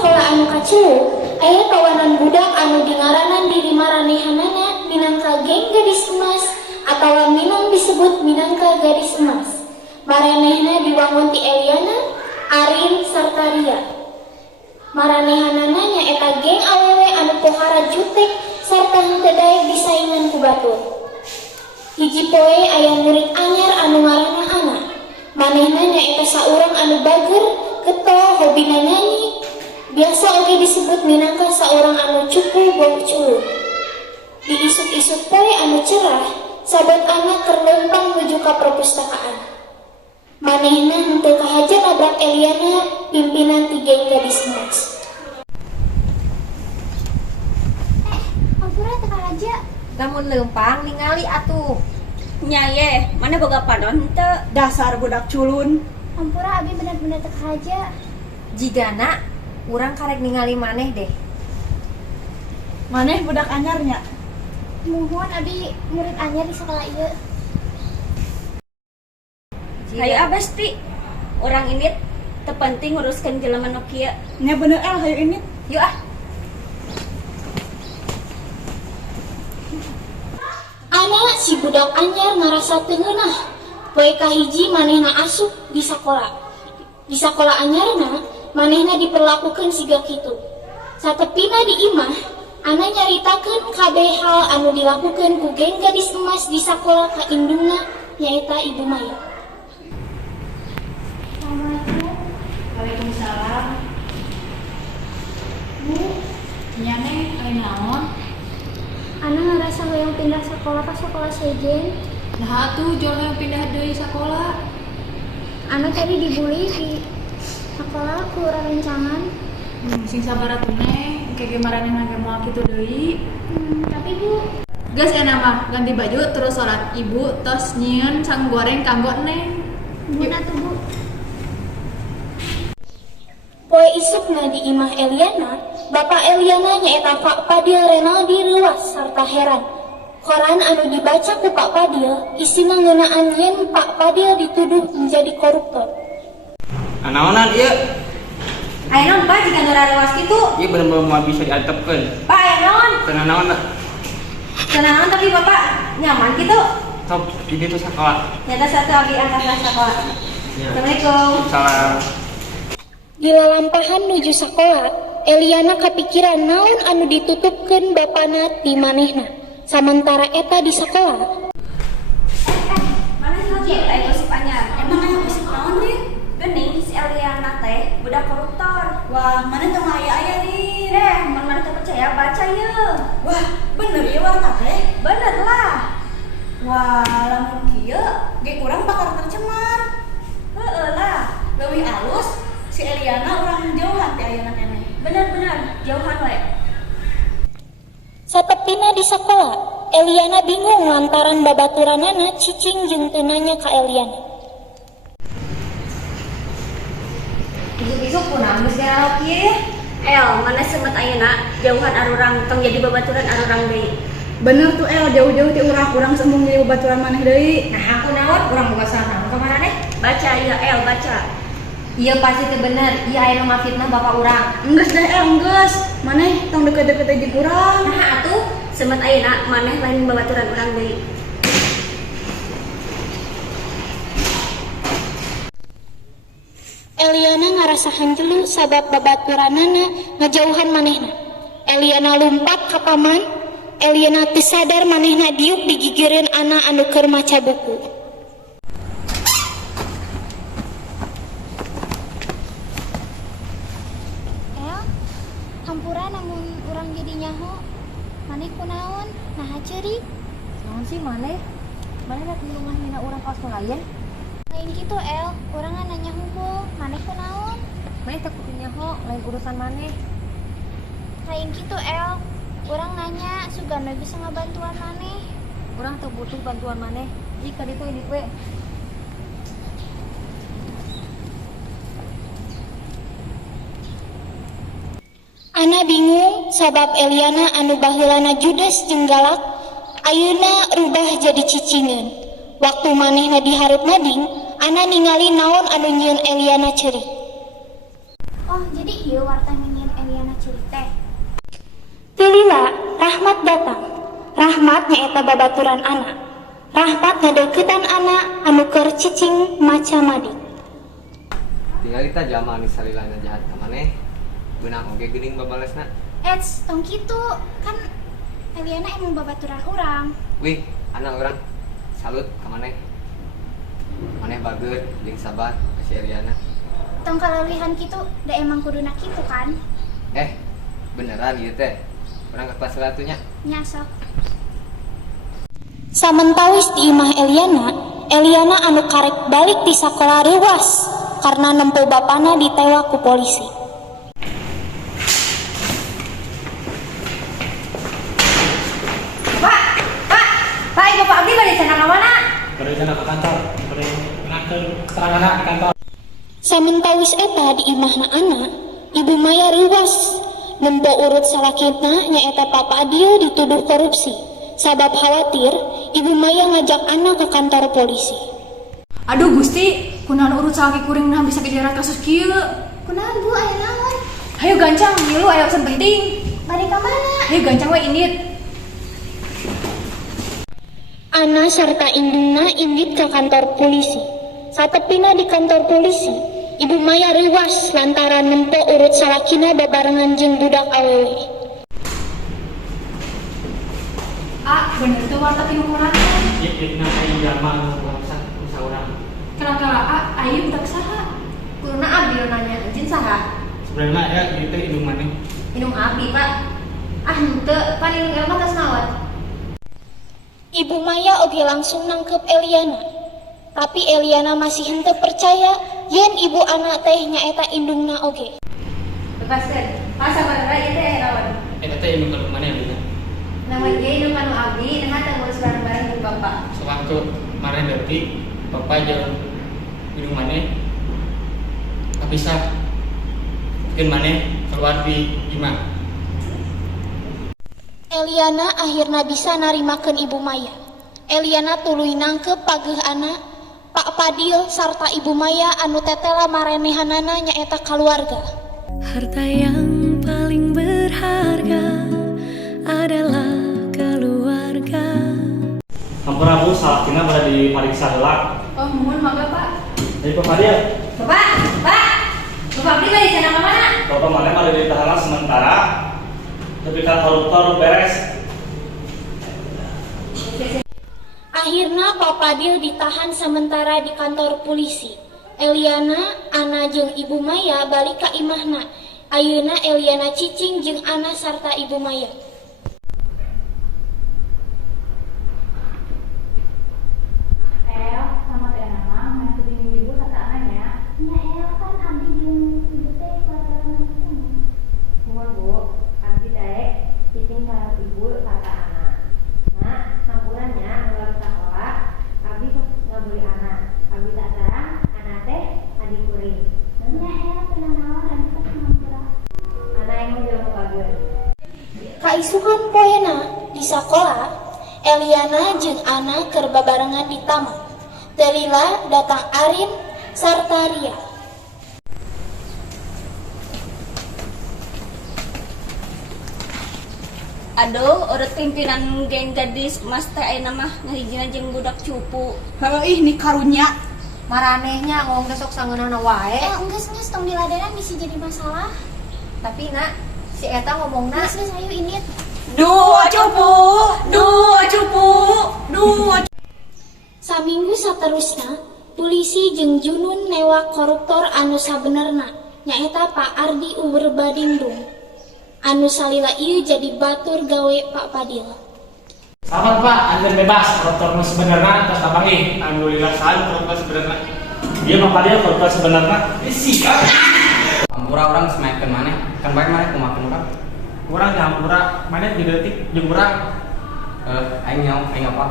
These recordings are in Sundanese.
sakola anu kaceuk, aya kawanan budak anu dingaranan diri maranehanana minangka geng gadis emas atawa minang disebut minangka gadis emas. Maranehna diwangun ti Eliana, Arin, sarta Ria. Maranehanana nyaeta geng awewe anu pohara jutek sarta henteu daek disaingan ku batur. Hiji poe aya murid anyar anu ngaranna Ana. Manehna nyaeta saurang anu bager, getol, hobina nyanyi. Biasa oge disebut minangka saurang anu cukup bau culuk. Di isuk-isuk poe anu cerah, sahabat anak keur leumpang nuju ka perpustakaan. Manehna henteu kahaja nabrak Eliana, pimpinan ti geng gadis emas. Ampura teu kahaja. Lamun leumpang ningali atuh. Nya ye, mana boga padon henteu. Dasar budak culun. Ampura abi bener-bener teu kahaja. Jigana urang karek ningali maneh deh. Maneh budak anyarnya. Muhun abi murid anyar di sekolah ieu. Hayu abas ti. Orang ini teu penting nguruskeun jelema nu kieu. Nya bener el hayu ini. Yuk ah. Ana si budak anyar ngarasa teu ngeunah. Poe kahiji manehna asup di sakola. Di sakola anyarna, manehna diperlakukeun siga kitu. Satepina di imah, Ana nyaritakeun kabeh hal anu dilakukeun ku geng gadis emas di sakola ka indungna nyaeta Ibu Maya. Assalamualaikum. Waalaikumsalam. Bu, nya neng aya naon? Ana ngarasa hoyong pindah sekolah ka sekolah sejen. Nah atuh jangan pindah deui sakola. Ana tadi dibully di sekolah ku rencangan. Sing sabar atuh neng, engke maranehna ge moal kitu deui. Tapi Bu, Geus enak mah ganti baju terus salat ibu tos nyieun sang goreng kanggo neng. bun atuh Bu. Poe isukna di imah Eliana, Bapak Eliana nyaeta Pak Padil Renaldi Ruas sarta heran. Koran anu dibaca ku Pak Padil isina ngeunaan yen Pak Padil dituduh menjadi koruptor. Naonan ieu? Aya naon Pak jika nu rarewas kitu? Ieu bener-bener moal bisa diantepkeun. Pak aya naon? Teu naon Tenang tapi Bapak nyaman kitu. top di ditu sakola. Nyata satu abi angkat sekolah. Assalamualaikum. Salam. Di lalampahan nuju sakola, Eliana kapikiran naon anu ditutupkeun bapana di manehna. Samantara eta di sakola, Mana sih lagi aya gosip anyar? Emang aya gosip naon nih? Geuning si Eliana teh budak koruptor. Wah, mana teu aya nih. Mun mana teu percaya baca ye. Wah, bener ieu warta teh. Bener lah. Wah, lamun kieu ge urang bakal tercemar. Heueuh lah. Leuwih alus si Eliana urang jauhan ti ayeuna keneh. Bener-bener jauhan we. satepina di sakola, Eliana bingung lantaran babaturanana cicing jeung teu nanya ka Eliana. Isuk-isuk punang geus gara kieu. El, mana semet ayeuna jauhan arurang tong jadi babaturan arurang deui. Bener tuh el jauh-jauh ti urang sembung jadi babaturan maneh deui. Nah aku naon urang boga salah naon ka maneh? Baca ya El, baca. Iya pasti teu bener. Ieu aya nu mafitnah bapak urang. Enggeus deh el enggeus. Maneh tong deket-deket jeung urang. Nah atuh semet ayeuna maneh lain babaturan urang deui. Eliana ngarasa hanjulu sabab babaturanana ngajauhan manehna. Eliana lumpat ka paman. Eliana teu sadar manehna diuk digigireun anak anu keur maca buku. Hampura namun urang jadi nyaho. Maneh kunaon? Nah ceuri. Naon sih maneh? Maneh rek di rumah mina urang kos lain? Lain gitu El, urang nanya hungkul. Maneh kunaon? Maneh teu kudu nyaho lain urusan maneh. Lain gitu El, urang nanya sugana bisa ngabantuan maneh. Urang teu butuh bantuan maneh. Jika ditu ini we. Ana bingung sabab Eliana anu baheulana judes jeung galak ayeuna rubah jadi cicingeun. Waktu manehna dihareup mading, Ana ningali naon anu nyieun Eliana ceuri. Oh jadi iya warta nyieun Rahmat nyaeta babaturan anak. Rahmat ngadeukeutan anak anu keur cicing maca madik. Tinggal kita jama anu salilana jahat ka maneh. Beunang oge geuning babalesna. Tong kitu kan Eliana emang babaturan urang. Wih, anak orang salut ka maneh. Maneh bageut jeung sabar ka si Eliana. Tong kaleulihan kitu da emang kuduna kitu kan? Beneran ieu teh. Urang ke kelas 1 nya. Nya sok. Samentawis di imah Eliana anu karek balik di sakola reuwas karena nempuh bapana ditewak ku polisi. Pak, ibu Pak Abdi balik sana ke mana? Bari sana ke kantor. Bari ngakeun keterangan di kantor. Samentawis eta di imahna anak, Ibu Maya reuwas. Nempo urut salakitna nyaeta Papa Adil dituduh korupsi. Sabab khawatir, Ibu Maya ngajak anak ke kantor polisi. Aduh Gusti, kunaon urut salaki kuring nah bisa kejaran kasus kieu. Kunaon Bu aya naon? Hayu gancang, milu aya urusan penting. Bari ka mana? Hayu gancang we indit. Ana sarta indungna indit ke kantor polisi. Satepina di kantor polisi, Ibu Maya reuwas lantaran nempo urut salakina babarengan jeung budak awewe. Bener tuh warta tinu kurang. Ieu aya jama anu usaha urang. Kira-kira ayeuna budak saha? Kuruna Abdi nanya, anjin saha? Sebenarnya ya itu indung maneh. Indung Abdi, Pak. Henteu, pan indung Elma tos naon? Ibu Maya oge langsung nangkep Eliana. Tapi Eliana masih henteu percaya yen ibu anak teh nyaeta indungna oge. Lepaskeun. Pak sabarna ieu teh naon? Eta teh indung ka maneh abdi. Nama dia indung anu Abdi, nah teh ngurus bareng-bareng jeung Bapak. Sewaktu kemarin berarti Bapak jeung indung maneh bisa bikin maneh keluar di imah. Eliana akhirna bisa narimakeun Ibu Maya. Eliana tuluy nangkep pageuh anak, Pak Padil sarta Ibu Maya anu tetela marenehanana nyaeta kaluarga. Harta yang paling berharga adalah keluarga. Hampura Bu, salakina berada di pariksa heula. Oh, mohon mangga Pak. Jadi Pak Fadil, Bapak, Bapak Abdi balik sana ke mana? Bapak maneh ada di tahanan sementara. Tapi kan koruptor beres. Akhirna Pak Padil ditahan sementara di kantor polisi. Eliana, Ana jeung Ibu Maya balik ka imahna. Ayeuna Eliana cicing jeung Ana sarta Ibu Maya. Sama teh nama, main kucing ibu kata anaknya. Nya kan Abdi jeung ibu teh pelajaran sama. Mohon Bu, Abdi teh cicing sareng ibu kata anak. Nah, sampurannya mulai sekolah, Abdi ngabuli anak. Abdi tak sarang, anak teh adik kuring. Nya pernah naon Abdi teh ngampura. Anak yang mau jalan bageun. Kaisukan poena di sekolah, Eliana jeung Ana keur babarengan di taman. Delila datang Arin sarta Ria. Aduh, urut pimpinan geng gadis mas teh ayeuna mah ngahijina jeung budak cupu. Heuh ih ni karunya. Maranehnya ngomong besok sangeunana wae. Enggeus tong diladenan bisa jadi masalah. Tapi nak, si eta ngomongna Geus ayo indit. Dua cupu, dua cupu, dua. Saminggu saterusna, polisi jeung Junun newak koruptor anu sabenerna, nyaeta Pak Ardi Uber Badindung. Anu salila ieu jadi batur gawe Pak Padil. Selamat Pak, Anda bebas. Koruptor nu sebenarnya tos tapangi. Alhamdulillah sahan koruptor sebenarnya. Dia Pak Fadil koruptor sebenarnya. Siap. Hampura urang semakeun maneh. Kan bae maneh kumakeun urang. Urang di hampura maneh di detik jeung urang. Aing apa?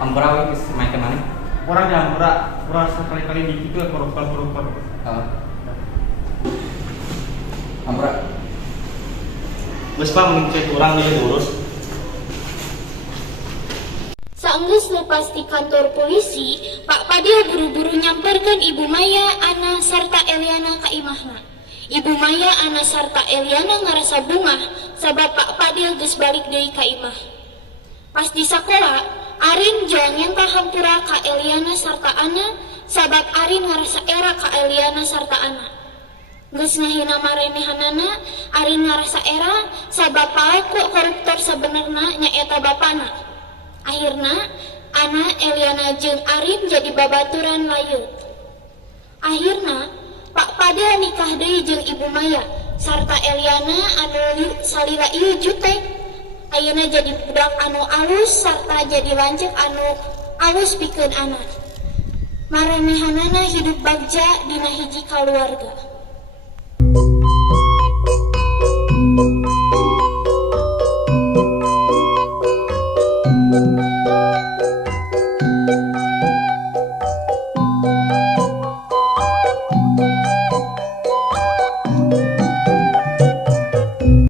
Hampura we geus semakeun maneh. Urang di hampura urang sekali-kali dikitu koruptor. Hampura. Geus Pak mencet urang dia diurus. Saenggeus lepas di kantor polisi, Pak Padil buru-buru nyamperkeun Ibu Maya, Ana sarta Eliana ka imahna. Ibu Maya, Ana sarta Eliana ngarasa bungah sabab Pak Padil geus balik deui ka imah. Pas di sekolah, Arin jangan hampura ka Eliana sarta Ana, sabab Arin ngarasa era ka Eliana sarta Ana. Geus ngahina marenehanana, Arin ngarasa era sabab palaku koruptor sebenarnya nyaeta bapana. Akhirna, Ana, Eliana jeung Arin jadi babaturan layeut. Akhirna, Pak Pada nikah deui jeung Ibu Maya sarta Eliana anu salila ieu jutek. Ayeuna jadi budak anu alus sarta jadi lanceuk anu alus pikeun anak. Marenehanana hidup bagja dina hiji kaluarga.